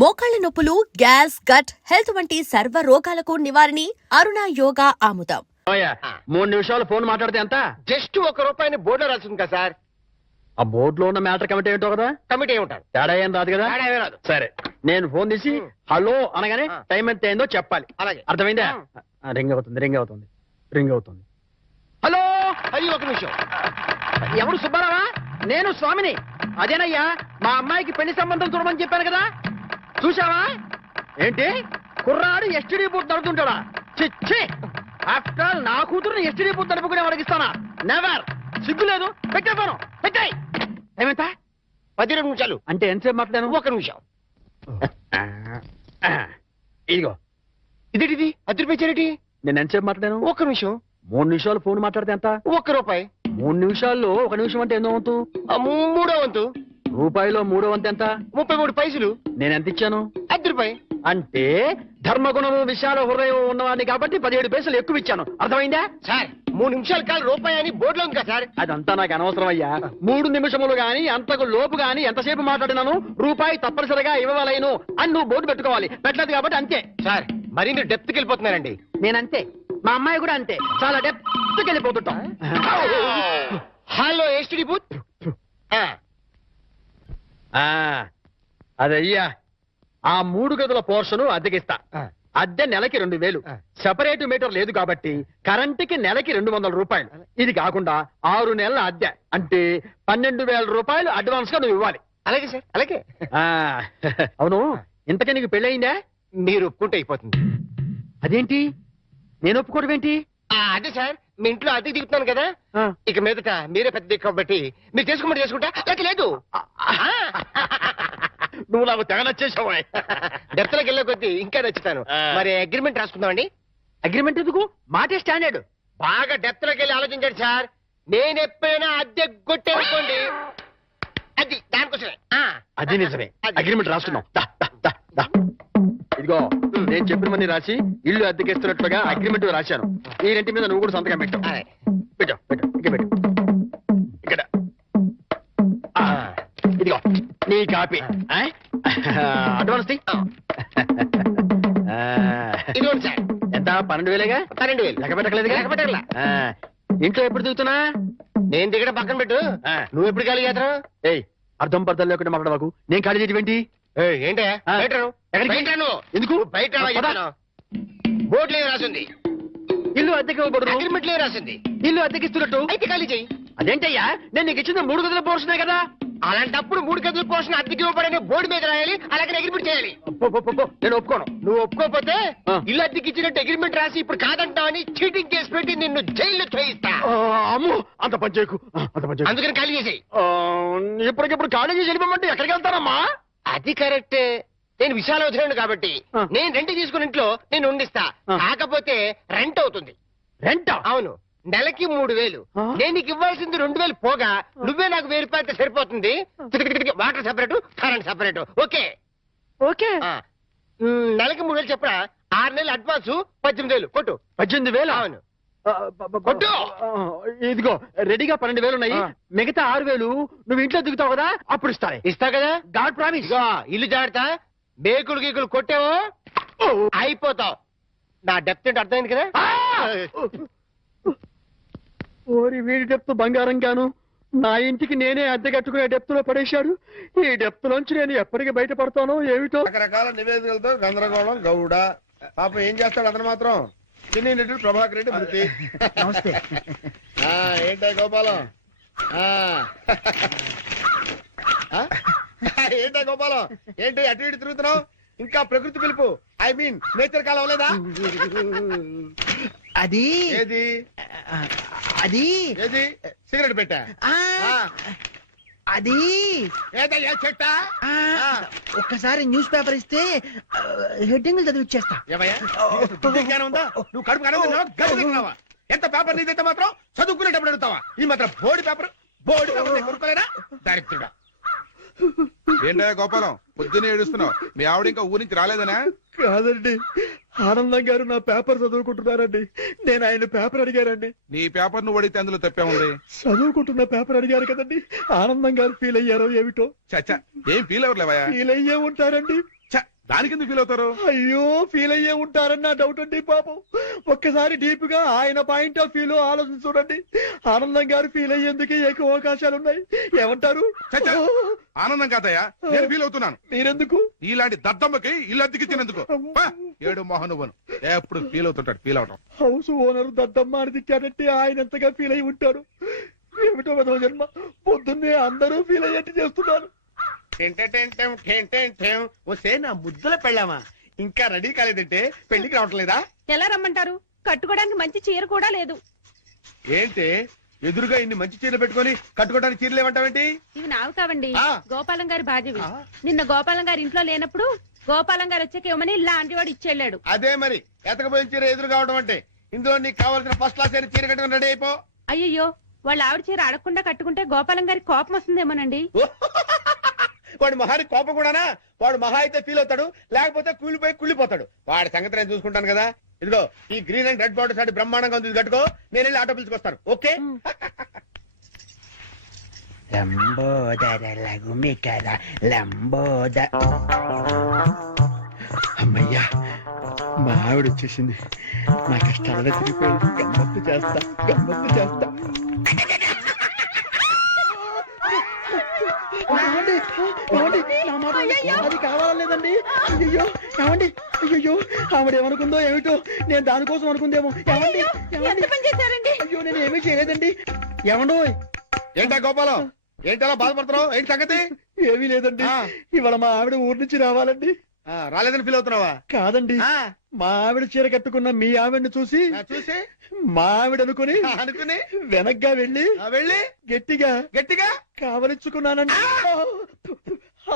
మోకాళ్ల నొప్పులు, gas, gut health వంటి సర్వ రోగాలకు నివారణి అరుణ యోగా ఆముదం. 3 నిమిషాలు ఫోన్ మాట్లాడితే ఎంత? జస్ట్ ₹1 బోర్డులో రాసింది కదా సార్. ఆ బోర్డులో ఉన్న మ్యాటర్ కమిటీ ఏంటో కదా, కమిటీ ఏముంటారు, తేడా ఏం రాదు కదా. తేడా ఏమీ రాదు. సరే, నేను ఫోన్ తీసి హలో అనగానే టైం ఎంత అయిందో చెప్పాలి. అలాగే. అర్థమైందా? రింగ్ అవుతుంది. హలో, అది 1 నిమిషం. ఎవరు? సుబ్బారావా? నేను స్వామిని. అదేనయ్యా, మా అమ్మాయికి పెళ్లి సంబంధం చూడమని చెప్పాను కదా, చూసావా? ఏంటి కుర్రాడు ఎస్టీడీ బూత్ నడుపుతుంటాడా? చిచ్చి, ఆఫ్టర్ ఆల్ నా కూతురుని ఎస్టీడీ బూత్ నడుపుకునే అడిగిస్తానా? నెవర్. సిగ్గు లేదు. పెట్టేస్తాను. పెట్టాయి. ఏమంతా? 12 నిమిషాలు. అంటే ఎంతసేపు మాట్లాడాను? 1 నిమిషం. ఇదిగో, ఇదేంటిది? ₹10 నేను ఎంతసేపు మాట్లాడాను? 1 నిమిషం. 3 నిమిషాలు ఫోన్ మాట్లాడితే ఎంత? ₹1. 3 నిమిషాల్లో 1 నిమిషం అంటే ఎన్నో వంతు? మూడో వంతు. రూపాయిలో 3వ వంతు ఎంత? 33 పైసలు. నేను ఎంత ఇచ్చాను? ₹10. అంటే ధర్మగుణము విశాల హృదయం ఉన్నవాడిని కాబట్టి 17 పైసలు ఎక్కువ ఇచ్చాను. అర్థమైందా? సార్ 3 నిమిషాలు కాదు ₹1 అని బోర్డులో ఉంది కదా సార్. అదంతా నాకు అనవసరం అయ్యా. 3 నిమిషములు గాని అంతకు లోపు గాని ఎంతసేపు మాట్లాడినాను రూపాయి తప్పనిసరిగా ఇవ్వవలేను అని నువ్వు బోర్డు పెట్టుకోవాలి. పెట్టలేదు కాబట్టి అంతే. సార్ మరి మీరు డెప్త్కి వెళ్ళిపోతున్నారండి. నేనంతే, మా అమ్మాయి కూడా అంతే. చాలా డెప్త్కి వెళ్ళిపోతుంటాం. Hello STD booth. అదయ్యా, ఆ 3 గదుల పోర్షను అద్దెకిస్తా. అద్దె నెలకి 2000. సెపరేట్ మీటర్ లేదు కాబట్టి కరెంటుకి నెలకి ₹200. ఇది కాకుండా 6 నెలల అద్దె అంటే ₹12,000 అడ్వాన్స్ గా నువ్వు ఇవ్వాలి. అలాగే సార్, అలాగే. అవును, ఇంతకీ నీకు పెళ్ళయిందా? మీరు ఒప్పుకుంటే అయిపోతుంది. అదేంటి నేను ఒప్పుకోవడం ఏంటి? అదే సార్, మీ ఇంట్లో అద్దెకి దిగుతున్నాను కదా, ఇక మీదట మీరే పెద్ద దిక్కు కాబట్టి మీరు చేసుకోమని చేసుకుంటా. లేక లేదు. నువ్వు నాకు తెగ నచ్చేసావా? డెప్త్లోకి వెళ్ళే కొద్దీ ఇంకా నచ్చుతాను. మరి అగ్రిమెంట్ రాసుకుందామండి. అగ్రిమెంట్ ఎందుకు? మాటే స్టాండర్డ్. బాగా డెప్త్లోకి వెళ్ళి ఆలోచించండి సార్. నేను ఎప్పుడైనా అద్దె కొట్టేసుకోండి, అది దానికోసమే. అది నిజమే. అగ్రిమెంట్ రాసుకున్నాం. ఇదిగో, నేను చెప్పినవన్నీ రాసి ఇల్లు అద్దెకిస్తున్నట్లుగా అగ్రిమెంట్ రాశాను. ఈ రెంటి మీద నువ్వు కూడా సంతకం పెట్టు. ఇక్కడ ఇదిగో నీ కాపీ. అడ్వాన్స్ ఇదిగోండి సార్. ఎంత? 12,000గా? 12,000. లెక్క పెట్టలేదుగా? లెక్క పెట్టగల. ఇంట్లో ఎప్పుడు దిగుతున్నా? నేను దిగడం పక్కన పెట్టు, నువ్వు ఎప్పుడు ఖాళీ చేస్తావు? ఏయ్, అర్థం పర్థం లేకుండా మాట్లాడవాకు. నేను ఖాళీ చేయటం ఏంటే? ఎందుకు? బయట బోర్డు లేవు రాసింది. ఇల్లు అద్దెకి ఇవ్వబడును. అగ్రిమెంట్ లేవు రాసింది. ఇల్లు అద్దెకిస్తున్నట్టు అయితే ఖాళీ చెయ్యి. అదేంటయ్యా, నేను నీకు ఇచ్చిన 3 గదుల పోర్షనే కదా. అలాంటప్పుడు 3 గదుల పోర్షన్ అద్దెకి ఇవ్వబడని బోర్డు మీద రాయాలి, అలాగే అగ్రిమెంట్ చేయాలి. నేను ఒప్పుకోను. నువ్వు ఒప్పుకోకపోతే ఇల్లు అద్దెకి ఇచ్చినట్టు అగ్రిమెంట్ రాసి ఇప్పుడు కాదంటావని చీటింగ్ కేసు పెట్టి నిన్ను జైల్లో చేయిస్తా. అమ్మో, అంత పని చేయకు. అందుకని ఖాళీ చేసేయి. ఇప్పటికిప్పుడు ఖాళీ చేసి వెళ్ళిపోమంటే ఎక్కడికి వెళ్తానమ్మా? అది కరెక్టే. నేను విశాల ఉదయం కాబట్టి నేను రెంట్ తీసుకుని ఇంట్లో నేను ఉండిస్తా. కాకపోతే రెంట్ అవుతుంది. రెంట్? అవును, నెలకి 3,000. నేను నీకు ఇవ్వాల్సింది 2,000 పోగా నువ్వే నాకు ₹1,000 సరిపోతుంది. Water separate, current separate. Okay okay. నెలకి 3,000 చెప్పరా? 6 నెలలు అడ్వాన్స్ 18,000 కొట్టు. 18,000? అవును కొట్టు. ఇదిగో రెడీగా 12,000 ఉన్నాయి. మిగతా 6,000 నువ్వు ఇంట్లో దిగుతావు కదా, అప్పుడు ఇస్తా కదా. God promise. ఇల్లు జాగ్రత్త. బేకులు గీకులు కొట్టావో అయిపోతావు. నా డెప్త్ ఏంటి అర్థమైంది కదా. ఓరి, వీడి డెప్త్ బంగారం గాను నా ఇంటికి నేనే అద్దె కట్టుకునే డెప్త్ లో పడేశాడు. ఈ డెప్త్ నుంచి నేను ఎప్పటికి బయటపడతానో ఏమిటో. రకరకాల నివేదికలతో గందరగోళం గౌడ. పాపం ఏం చేస్తాడు అతను మాత్రం? చిన్ని నటుడు ప్రభాకర్ రెడ్డి మృతి. నమస్తే. ఏంటో గోపాలం? ఏంటో గోపాలం, ఏంటి అటు ఇటు తిరుగుతున్నావు? ఇంకా ప్రకృతి పిలుపు, ఐ మీన్ నేచర్ కాలం లేదా? అది ఏది అది ఏది? సిగరెట్ పెట్టా? అది ఏదయ్యా చెట్టా? ఒక్కసారి న్యూస్ పేపర్ ఇస్తే హెడ్డింగ్ చదివి ఇచ్చేస్తా. ఉందా? నువ్వు కడుపు కడుగుతున్నావా? ఎంత పేపర్ నీదైతే మాత్రం చదువుకునేటప్పుడు అడుగుతావా? ఈ మాత్రం బోర్డు పేపర్ కొనుక్కోలేదా? దరిద్రుడా. ఏంటా గోపాలం, పొద్దున్నే ఏడుస్తున్నావు? మీ ఆవిడ ఇంకా ఊరి నుంచి రాలేదనా? కాదండి, ఆనందం గారు నా పేపర్ చదువుకుంటున్నారండి. నేను ఆయన పేపర్ అడిగారండి. నీ పేపర్ నువ్వు అడిగితే అందులో తప్పే ఉంది. చదువుకుంటున్న పేపర్ అడిగారు కదండి. ఆనందం గారు ఫీల్ అయ్యారో ఏమిటో. చచ్చా, ఏం ఫీల్ అవ్వలేవా? ఫీల్ అయ్యే ఉంటారండి. దానికి ఎందుకు ఫీల్ అవుతారు? అయ్యో ఫీల్ అయ్యే ఉంటారని నా డౌట్ అండి పాపం. ఒక్కసారి డీప్ గా ఆయన పాయింట్ ఆఫ్ వ్యూ లో ఆలోచించి చూడండి. ఆనందం గారు ఫీల్ అయ్యేందుకే ఎక్కువ అవకాశాలు ఉన్నాయి. ఏమంటారు? చచ్చా. ఆనందం కాదయ్యా, నేను ఫీల్ అవుతున్నాను. మీరెందుకు? ఇలాంటి దద్దమ్మకి ఇల్లు అద్దెకిచ్చినందుకు. పా, ఏడు మోహన్ నువ్వును ఎప్పుడు ఫీల్ అవుతుంటాడు. ఫీల్ అవటం హౌస్ ఓనర్ దద్దమ్మ అని తిట్టాడంటే ఆయన ఎంతగా ఫీల్ అయి ఉంటారు. ఏమిటో విధవ జన్మ. పొద్దున్నే అందరూ ఫీల్ అయ్యేట్టు చేస్తున్నారు. వస్తే నా ముద్దుల పెళ్ళామా ఇంకా రెడీ కాలేదంటే పెళ్లికి రావట్లేదా? ఎలా రమ్మంటారు? కట్టుకోవడానికి మంచి చీర కూడా లేదు. ఏంటి ఎదురుగా ఇన్ని మంచి చీరలు పెట్టుకొని కట్టుకోవడానికి చీరలు ఏమంటావేంటి? ఇవి నావి కావండి, ఆ. గోపాలం గారి బాధ్యవి. ఆ. నిన్న గోపాలం గారి ఇంట్లో లేనప్పుడు గోపాలం గారు వచ్చాక ఇవ్వమని లాంటి వాడు ఇచ్చెళ్ళాడు. అదే మరి ఎతకపోయిన చీర ఎదురు కావడం అంటే. ఇందులో నీకు కావాల్సిన ఫస్ట్ క్లాస్ అయిన చీర కట్టుకుని రెడీ అయిపో. అయ్యయ్యో, వాళ్ళ ఆవిడ చీర అడగకుండా కట్టుకుంటే గోపాలం గారి కోపం వస్తుందేమోనండి. వాడు మహాని కోపం కూడానా? వాడు మహా అయితే ఫీల్ అవుతాడు, లేకపోతే కూలిపోయి కుళ్ళిపోతాడు. వాడి సంగతి నేను చూసుకుంటాను కదా. ఇదిగో ఈ గ్రీన్ అండ్ రెడ్ బార్డర్ సాటి బ్రహ్మాండంగా ఉంది, ఇది కట్టుకో. నేను వెళ్ళి ఆటో పిలుచుకొస్తాను. ఓకే? లంబోదర లఘుమికర లంబోద. అమ్మయ్యా, మా ఆవిడ వచ్చేసింది. నా కష్టాలలో తిరిగిపోయింది. గమ్మత్తు చేస్తా, గమ్మత్తు చేస్తా. ఏమండి? ఏమండి? నా మాట అది కావాలలేదండి. అయ్యో ఏమండి? అయ్యో ఆవిడ ఏమనుకుందో ఏమిటో. నేను దానికోసం అనుకుందేమో. ఏమండి? ఎంత పని చేశారండి? అయ్యో నేను ఏమీ చేయలేదండి. ఏమండో? ఏంటా గోపాలం, ఏంటి అలా బాధపడుతున్నావు? ఏంటి సంగతి? ఏమీ లేదండి. ఆ. ఇవాళ మా ఆవిడ ఊరి నుంచి రావాలండి. రాలేదని ఫీల్ అవుతున్నావా? కాదండి, ఆ, మా ఆవిడ చీర కట్టుకున్న మీ ఆవిడని చూసి చూసి మా ఆవిడ అనుకుని అనుకుని వెనక్గా వెళ్ళి వెళ్ళి గట్టిగా గట్టిగా కావలించుకున్నానండి.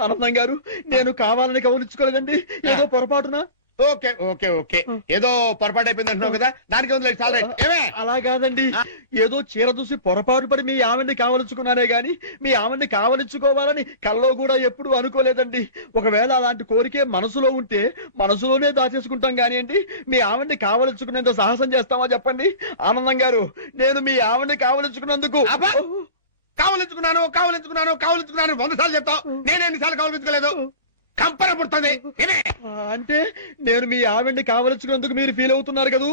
ఆనందం గారు, నేను కావాలని కవలించుకోలేదండి. ఏదో పొరపాటున. ఓకే ఓకే ఓకే ఏదో పొరపాటు అయిపోయింది అంటున్నావు కదా, దానికి ఉంది చాలా రైట్. ఏమే అలా కాదండి, ఏదో చీర చూసి పొరపాటు పడి మీ ఆవిడ్ని కావలించుకున్నానే గాని మీ ఆవిడ్ని కావలించుకోవాలని కల్లో కూడా ఎప్పుడు అనుకోలేదండి. ఒకవేళ అలాంటి కోరికే మనసులో ఉంటే మనసులోనే దాచేసుకుంటాం గానియండి, మీ ఆవిడ్ని కావలించుకునేంత సాహసం చేస్తామా చెప్పండి? ఆనందం గారు, నేను మీ ఆవిడ్ని కావలించుకున్నందుకు అబ్బా! కావలించుకున్నాను కావలించుకున్నాను కావలించుకున్నాను 100 సార్లు చెప్తావు. నేను ఎన్నిసార్లు కావలించుకోలేదు? కంపన పుడుతుంది. ఏమే అంటే నేను మీ ఆవిడ్ని కావలించుకున్నందుకు మీరు ఫీల్ అవుతున్నారు కదూ?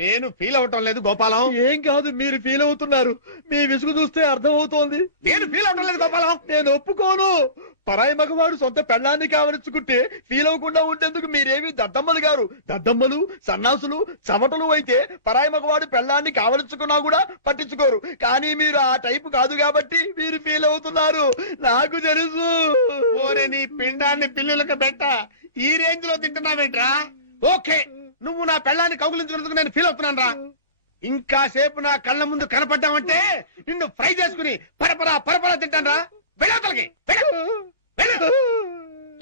నేను ఫీల్ అవటం లేదు గోపాలం. ఏం కాదు, మీరు ఫీల్ అవుతున్నారు. మీ విసుగు చూస్తే అర్థం అవుతోంది. నేను ఫీల్ అవటం లేదు గోపాలం. నేను ఒప్పుకోను. పరాయి మగవాడు సొంత పెళ్ళాన్ని కావలించుకుంటే ఫీల్ అవ్వకుండా ఉండేందుకు మీరేమి దద్దమ్మలు గారు. దద్దమ్మలు, సన్నాసులు, చవటలు అయితే పరాయి మగవాడు పెళ్ళాన్ని కావలించుకున్నా కూడా పట్టించుకోరు. కానీ మీరు ఆ టైపు కాదు కాబట్టి మీరు ఫీల్ అవుతున్నారు. నాకు తెలుసు. ఓరే నీ పిండాన్ని పిల్లులకు పెట్ట, ఈ రేంజ్ లో తింటున్నావేంట్రా? ఓకే, నువ్వు నా పెళ్ళాన్ని కౌగులించుకున్నందుకు నేను ఫీల్ అవుతున్నాను రా. ఇంకా సేపు నా కళ్ళ ముందు కనపడ్డావంటే నిన్ను ఫ్రై చేసుకుని పరపరా పరపరా తింటాను రా. వెళ్ళవతలకి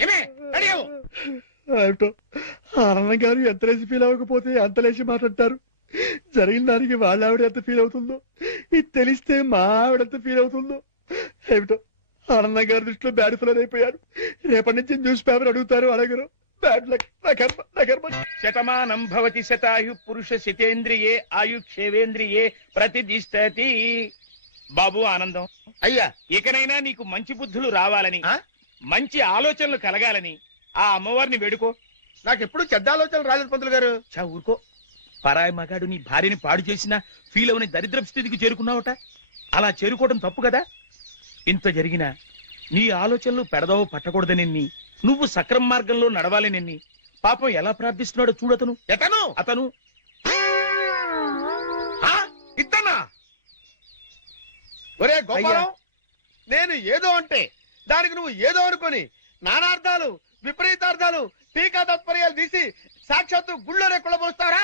ఏమే రెడీ అవ్వు. ఏమిటో ఆనందం గారు ఎంత లేచి ఫీల్ అవ్వకపోతే అంత లేచి మాట్లాడతారు. జరిగిన దానికి వాళ్ళ ఆవిడ ఎంత ఫీల్ అవుతుందో, ఇది తెలిస్తే మా ఆవిడ ఎంత ఫీల్ అవుతుందో. ఏమిటో ఆనందం గారి దృష్టిలో బ్యాడ్ ఫిలర్ అయిపోయారు. రేపటి నుంచి న్యూస్ పేపర్ అడుగుతారు, అడగరు. Bad luck. నా కర్మ. శతమానం భవతి శతాయు పురుష శతేంద్రియే ఆయుక్షేవేంద్రియే ప్రతిదిష్టతి. బాబు ఆనందం, అయ్యా ఇకనైనా నీకు మంచి బుద్ధులు రావాలని, ఆ? మంచి ఆలోచనలు కలగాలని ఆ అమ్మవారిని వేడుకో. నాకెప్పుడు చెడ్డ ఆలోచనలు రాలేదు పంతులు గారు. చా ఊరుకో. పరాయి మగాడు నీ భార్యని పాడు చేసినా ఫీల్ అవని దరిద్ర స్థితికి చేరుకున్నావట. అలా చేరుకోవడం తప్పు కదా. ఇంత జరిగినా నీ ఆలోచనలు పెడదవ పట్టకూడదనెన్ని, నువ్వు సక్రమ మార్గంలో నడవాలనెన్ని పాపం ఎలా ప్రార్థిస్తున్నాడో చూడతను. ఎతను అతను ఇత్తనా? ఒరే గోపాలం, నేను ఏదో అంటే దానికి నువ్వు ఏదో అనుకొని నానార్థాలు విపరీతార్థాలు టీకా తత్పర్యాలు తీసి సాక్షాత్తు గుళ్ళోనే కుళ్ళబోస్తారా?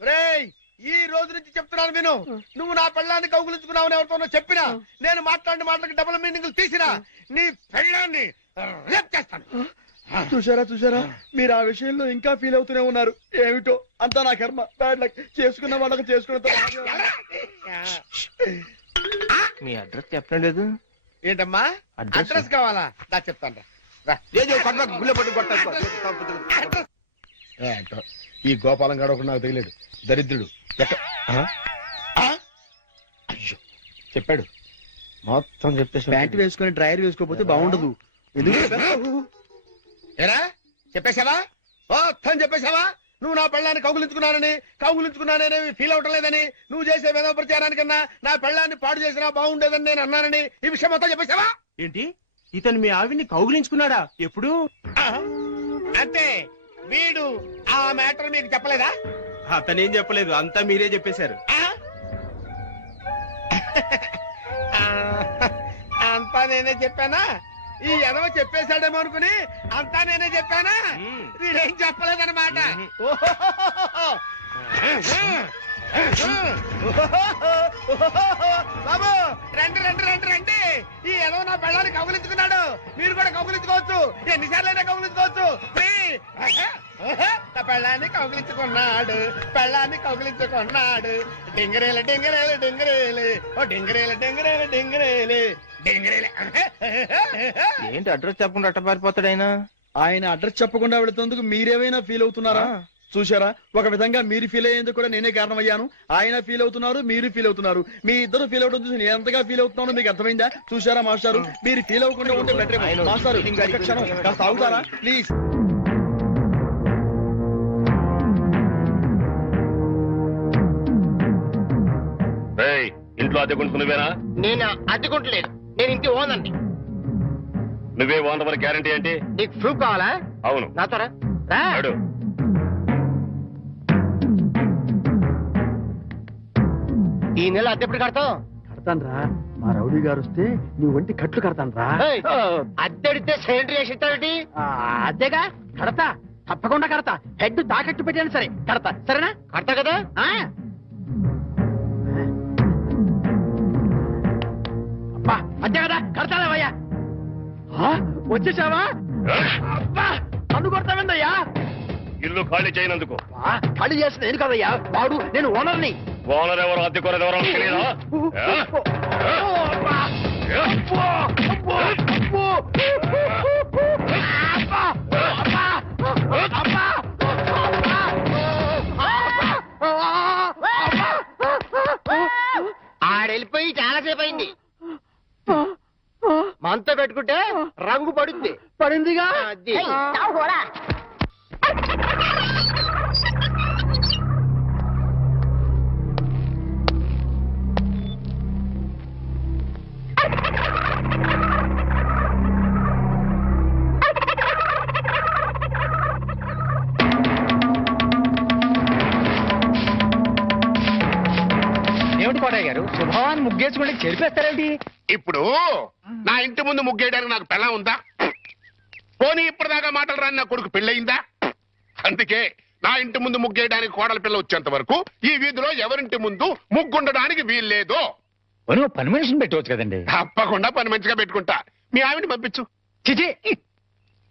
రేయ్, ఈ రోజు నుంచి చెప్తున్నాను విను. నువ్వు నా పెళ్ళాన్ని కౌగులించుకున్నావని ఎవరితోనో చెప్పినా, నేను మాట్లాడిన మాటలకి డబుల్ మీనింగ్లు తీసినా నీ పెళ్ళాన్ని రేప్ చేస్తాను. చూసారా, మీరు ఆ విషయంలో ఇంకా ఫీల్ అవుతూనే ఉన్నారు. ఏమిటో అంతా నా కర్మ. Bad luck. చేసుకున్న వాళ్ళకి చేసుకున్న. మీ అడ్రస్ చెప్పడం లేదు. ఏంటమ్మా అడ్రస్ కావాలా? దా చెప్తాను రా. ఏంటో ఈ గోపాలం గాడు ఒకడు నాకు తగిలాడు, దరిద్రుడు. అయ్యో చెప్పాడు మొత్తం చెప్పేసి. ప్యాంట్ వేసుకొని డ్రైయర్ వేసుకోకపోతే బాగుండదు. ఎందుకు? ఎరా చెప్పేశావా మొత్తం చెప్పేశావా? నువ్వు నా పెళ్ళాన్ని కౌగులించుకున్నానని ఫీల్ అవటం లేదని, నువ్వు చేసే వేద ప్రచారానికన్నా నా పెళ్ళాన్ని పాడు చేసినా బాగుండేదని నేను అన్నానని ఈ విషయం మొత్తం చెప్పేశావా? ఏంటి ఇతను మీ ఆవిడ్ని కౌగిలించుకున్నాడా? ఎప్పుడు? అంటే వీడు ఆ మ్యాటర్ మీకు చెప్పలేదా? అతనేం చెప్పలేదు, అంతా మీరే చెప్పేశారు. అంతా నేనే చెప్పానా? ఈ ఎదవ చెప్పేశాడేమో అనుకుని అంతా నేనే చెప్పానా? వీడేం చెప్పలేదన్నమాట. బాబు రండి రండి రండి రండి, ఈ ఎదవ నా పెళ్ళాన్ని కౌగులించుకున్నాడు. మీరు కూడా కౌగులించుకోవచ్చు, ఎన్నిసార్లైనా కౌగులించుకోవచ్చు. నా పెళ్ళాన్ని కౌగులించుకున్నాడు. డింగరేలు డింగరేలు డింగరేలు, ఓ డింగరేలు డింగరేలు డింగరేలు డింగరేలు. ఏంటి అడ్రస్ చెప్పకుండా అట్ట పారిపోతాడు ఆయన? ఆయన అడ్రస్ చెప్పకుండా వెళుతున్నందుకు మీరేమైనా ఫీల్ అవుతున్నారా? చూశారా, ఒక విధంగా మీరు ఫీల్ అయ్యేందుకు కూడా నేనే కారణమయ్యాను. ఆయన ఫీల్ అవుతున్నారు, మీరు ఫీల్ అవుతున్నారు. మీ ఇద్దరు ఫీల్ అవడం చూసి నేను ఎంతగా ఫీల్ అవుతున్నానో మీకు అర్థమైందా? చూశారా మాస్టారు, మీరు ఫీల్ అవ్వకుండా ఉంటే బెటర్. మాస్టారు ఒక్క క్షణం కాస్త ఆగుతారా ప్లీజ్? ఇంట్లో అద్దెకుంటు నువ్వేనా? నేను అద్దెకుంటలేదు, నేను ఇంటి ఓనండి. నువ్వే ఓనర్ గ్యారంటీ ఏంటి? నీకు ప్రూఫ్ కావాలా? అవును. నాతో రా. అడు. ఈ నెల అద్దె ఎప్పుడు కడతావు? కడతాను రా, మా రౌడీ గారు వస్తే నీ ఒంటి కట్లు కడతాను రా. అద్దె అడిగితే సిలిండర్ వేసి ఇస్తావేంటి? అదేగా కడతా, తప్పకుండా కడతా. హెడ్ తాకట్టు పెట్టాను సరే కడతా, సరేనా? కడతా కదా. అబ్బా అంతే కదా, కడతాలేవయ్యా. వచ్చేసావా? అబ్బా నన్ను కొడతావేందయ్యా? ఇల్లు ఖాళీ చేయనందుకు. ఖాళీ చేసిన నేను కదయ్యా, వాడు నేను ఓనర్ని. ఓనర్ ఎవరు, అద్దెకోరది ఎవరో తెలియదా? ఆడెళ్ళిపోయి చాలాసేపు అయింది. మనతో పెట్టుకుంటే రంగు పడుద్ది. పడిందిగా. అది. ఏమిటి కోటయ్య గారు, శుభవాన్ని ముగ్గేసుకుంటే చెరిపేస్తారేంటి? ఇప్పుడు నా ఇంటి ముందు ముగ్గేయడానికి నాకు పెళ్ళం ఉందా? పోనీ ఇప్పటిదాకా మాటలు రాని నా కొడుకు పెళ్ళయిందా? అందుకే నా ఇంటి ముందు ముగ్గేయడానికి కోడల పిల్ల వచ్చేంత వరకు ఈ వీధిలో ఎవరింటి ముందు ముగ్గుండడానికి వీల్లేదు. పని మనిషిని పెట్టవచ్చు కదండి. తప్పకుండా పని మంచిగా పెట్టుకుంటా. మీ ఆవిడ పంపించు. చిచి,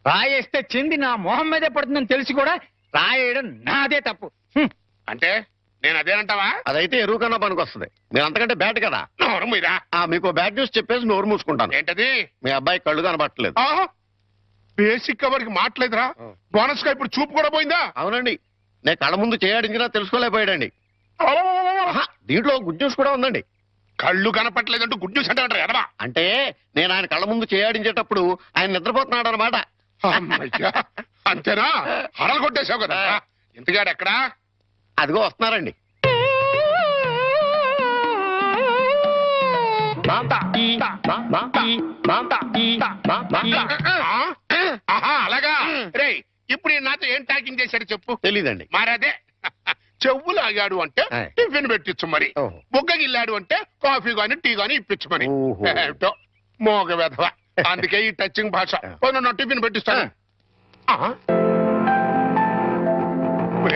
రాయేస్తే చెంది నా మొహం మీదే పడుతుందని తెలిసి కూడా రాయేయడం నాదే తప్పు. అంటే నేను అదేనంటావా? అదైతే ఎరువు కన్నా పనికి వస్తుంది. నేను అంతకంటే బ్యాట్ కదా. నోరు మీరా. మీకు బ్యాడ్ న్యూస్ చెప్పేసి నోరు మూసుకుంటాను. ఏంటది? మీ అబ్బాయి కళ్ళు కనబట్టలేదు. బేసిక్ కవర్కి మాట్లేదురా. బోనస్ గా ఇప్పుడు చూపు కూడా పోయిందా? అవునండి, నేను కళ్ళ ముందు చేయాడించినా తెలుసుకోలేకపోయాడండి. దీంట్లో గుడ్ న్యూస్ కూడా ఉందండి. కళ్ళు కనపట్లేదంటూ గుడ్ న్యూస్ అంటే ఎడవా? అంటే నేను ఆయన కళ్ళ ముందు చేయాడించేటప్పుడు ఆయన నిద్రపోతున్నాడు అనమాట. అంతేనా? హరలు కొట్టేశావు కదా. ఇంతగాడు ఎక్కడా? అదిగో వస్తున్నారండి. అలాగా. రే ఇప్పుడు నాతో ఏం టాకింగ్ చేశాడు చెప్పు. తెలీదండి. మరదే చెవులు ఆగాడు అంటే టిఫిన్ పెట్టించు, మరి బుగ్గగిల్లాడు అంటే కాఫీ గాని టీ గాని ఇప్పించు మరి. ఏమిటో మోగ వెధవ. అందుకే ఈ టచింగ్ భాష. నా టిఫిన్ పెట్టిస్తాను.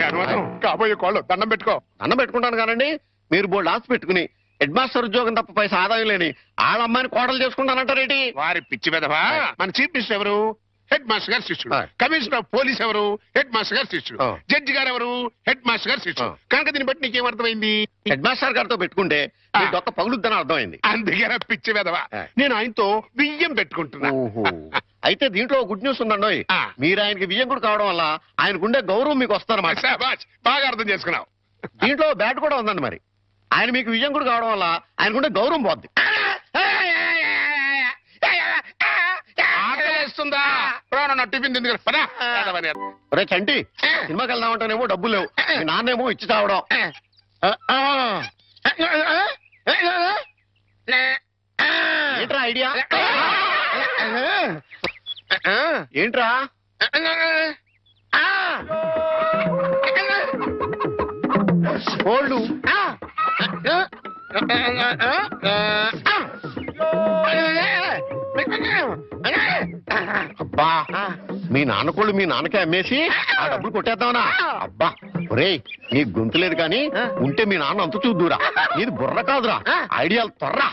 అనుమానం కాబోయే కోళ్ళు దండం పెట్టుకో. దండం పెట్టుకుంటాను కానండి, మీరు బోల్డ్ ఆస్తి పెట్టుకుని హెడ్ మాస్టర్ ఉద్యోగం తప్ప పైసా ఆదాయం లేని ఆడమ్మాయిని కోడలు చేసుకుంటానంటారేంటి? వారి పిచ్చి వెధవా. మన చీఫ్ మినిస్టర్ ఎవరు? హెడ్ మాస్టర్ గారు శిష్యుడు. కమిషనర్ ఆఫ్ పోలీస్ ఎవరు? హెడ్ మాస్టర్ గారు శిష్యుడు. జడ్జి గారు ఎవరు? హెడ్ మాస్టర్ గారు శిష్యుడు. కనుక దీన్ని బట్టి నీకేమర్థమైంది? హెడ్ మాస్టర్ గారితో పెట్టుకుంటే ఒక్క పగులుద్దని అర్థమైంది. అందుకే పిచ్చి వెధవా, నేను ఆయనతో బియ్యం పెట్టుకుంటున్నా. అయితే దీంట్లో గుడ్ న్యూస్ ఉందండి. మీరు ఆయనకి వియ్యంకుడు కావడం వల్ల ఆయనకుండే గౌరవం మీకు వస్తారన్నమాట. బాగా అర్థం చేసుకున్నావు. దీంట్లో బ్యాట్ కూడా ఉందండి. మరి ఆయన మీకు వియ్యంకుడు కావడం వల్ల ఆయనకుండే గౌరవం పోద్ది. ఆకలిస్తుందా నా టిఫిన్ తింది పదా ఒరే చంటి సినిమాకి వెళ్దామంటేనేమో డబ్బులు లేవు మీ నాన్నేమో ఇచ్చి తావడం ఏంట్రా ఐడియా ఏంట్రా కోళ్ళు అబ్బా మీ నాన్న కోళ్ళు మీ నాన్నకే అమ్మేసి ఆ డబ్బులు కొట్టేద్దామనా అబ్బా ఒరేయ్ నీ గొంతు లేదు కానీ ఉంటే మీ నాన్న అంత చూద్దురా నీది బుర్ర కాదురా ఐడియాలు త్వరరా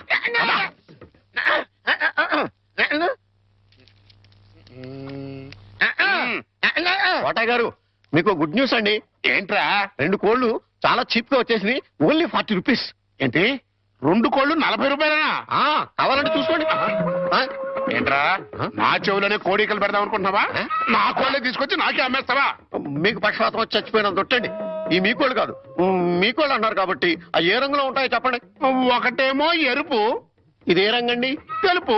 కోటయ్య గారు మీకు గుడ్ న్యూస్ అండి ఏంట్రా 2 కోళ్ళు చాలా చీప్ గా వచ్చేసి ఓన్లీ 40 రూపీస్ ఏంటి 2 కోళ్ళు 40 రూపాయలనా కావాలంటే చూసుకోండి ఏంట్రా నా చెవులోనే కోడికలు పెడదాం అనుకుంటున్నావా నా కోళ్ళే తీసుకొచ్చి నాకే అమ్మేస్తావా మీకు పక్షపాతం వచ్చి చచ్చిపోయినంత తొట్టండి ఈ మీకోళ్ళు కాదు మీకోళ్ళు అన్నారు కాబట్టి ఆ ఏ రంగులో ఉంటాయో చెప్పండి ఒకటేమో ఎరుపు ఇది ఏ రంగండి తెలుపు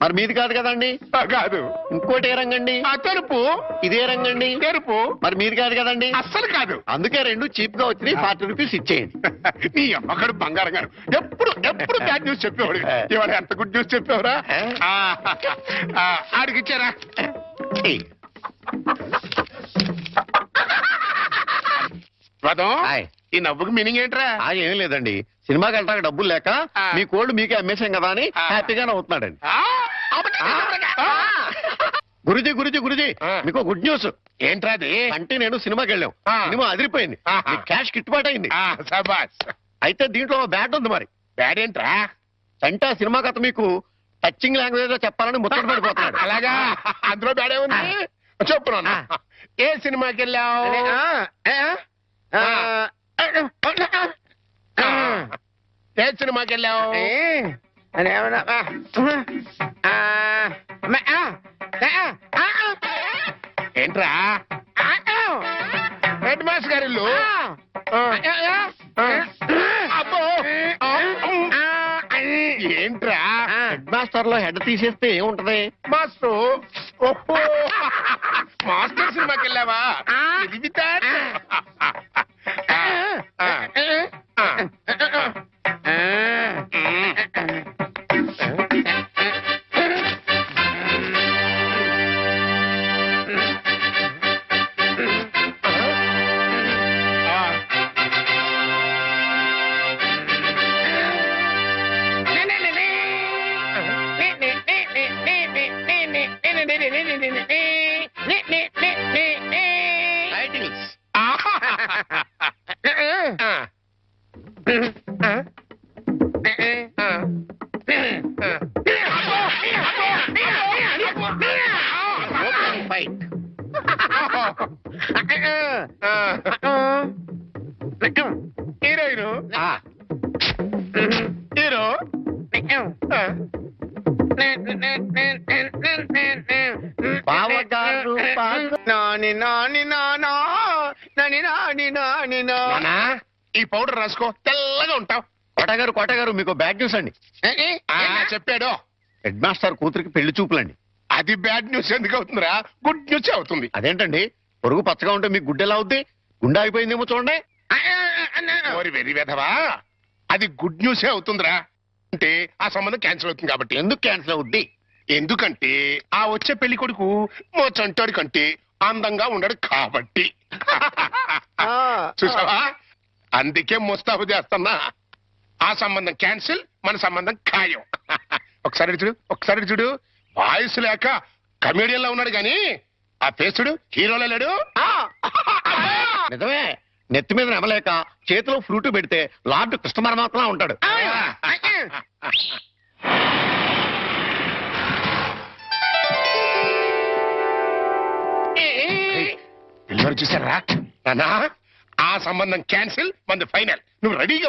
మరి మీది కాదు కదండి కాదు ఇంకోటి ఏ రంగండి ఆ తెలుపు ఇదే రంగండి ఎరుపు మరి మీది కాదు కదండి అస్సలు కాదు అందుకే 2 చీప్ గా వచ్చి 40 రూపీస్ ఇచ్చేయండి నీ అమ్మగారు బంగారం గారు ఎప్పుడు బ్యాడ్ న్యూస్ చెప్పేవాడు ఇవాళ ఎంత గుడ్ న్యూస్ చెప్పేవరా ఆడికి ఇచ్చారా పదం హాయ్. ఈ నవ్వుకి మీనింగ్ ఏంట్రా ఏం లేదండి సినిమాకి వెళ్ళడానికి డబ్బులు లేక ఆ. మీ కోళ్ళు మీకే అమ్మేశాం కదా అని హ్యాపీగానే అవుతున్నాడండి గురుజీ గురుజీ గురుజీ ఆ. మీకు గుడ్ న్యూస్ ఏంట్రా అది అంటే నేను సినిమాకి వెళ్ళాం ఆ. సినిమా అదిరిపోయింది ఆహా. మీకు క్యాష్ గిట్టుబాటు అయింది సబాస్ అయితే దీంట్లో బ్యాట్ ఉంది మరి బ్యాడ్ ఏంట్రా అంటే ఆ సినిమా కథ మీకు టచింగ్ లాంగ్వేజ్ లో చెప్పాలని ముచ్చట పడిపోతున్నాడు అలాగా అందులో బ్యాడే ఉంది చెప్పు నాన్న ఏ సినిమాకి వెళ్ళావు ఏ సినిమాకి వెళ్ళావు ఏంట్రా హెడ్ మాస్టర్ గారి ఇల్లు అబ్బో ఏంట్రా హెడ్ మాస్టర్ లో హెడ్ తీసేస్తే ఏముంటది మాస్టర్ ఓహో మాస్టర్ సినిమాకి వెళ్ళావా ఇది వితార్. టైటిల్స్ ఫైట్ హీరోయిన్ హీరో బావగారు నాని నాని నానా నాని నాని నాని నా నానా ఈ పౌడర్ రాసుకో తెల్లగా ఉంటావు కోటగారు మీకు బ్యాడ్ న్యూస్ అండి చెప్పాడు హెడ్ మాస్టర్ కూతురికి పెళ్లి చూపులండి అది బ్యాడ్ న్యూస్ ఎందుకు అవుతుందిరా గుడ్ న్యూస్ అవుతుంది అదేంటండి పొరుగు పచ్చగా ఉంటే మీకు గుడ్డెలా అవుద్ది గుండె అయిపోయిందేమో చూడండి ఓరి వెరీ వెధవా అది గుడ్ న్యూసే అవుతుందిరా అంటే ఆ సంబంధం క్యాన్సిల్ అవుతుంది కాబట్టి ఎందుకు క్యాన్సిల్ అవుద్ది ఎందుకంటే ఆ వచ్చే పెళ్లి కొడుకు మా చంటాడి కంటే అందంగా ఉండడు కాబట్టి చూసావా అందుకే ముస్తాబు చేస్తున్నా ఆ సంబంధం క్యాన్సిల్ మన సంబంధం ఖాయం ఒకసారి చూడు వాయిస్ లేక కమేడియన్ లో ఉన్నాడు గాని ఆ ఫేసుడు హీరోలో లేడు నిజమే నెత్తి మీద నెమలేక చేతిలో ఫ్రూట్ పెడితే లార్డ్ కృష్ణ పరమాత్మ ఉంటాడు పిల్లలు చూసారా నానా ఆ సంబంధం క్యాన్సిల్ మనది ఫైనల్ నువ్వు రెడీగా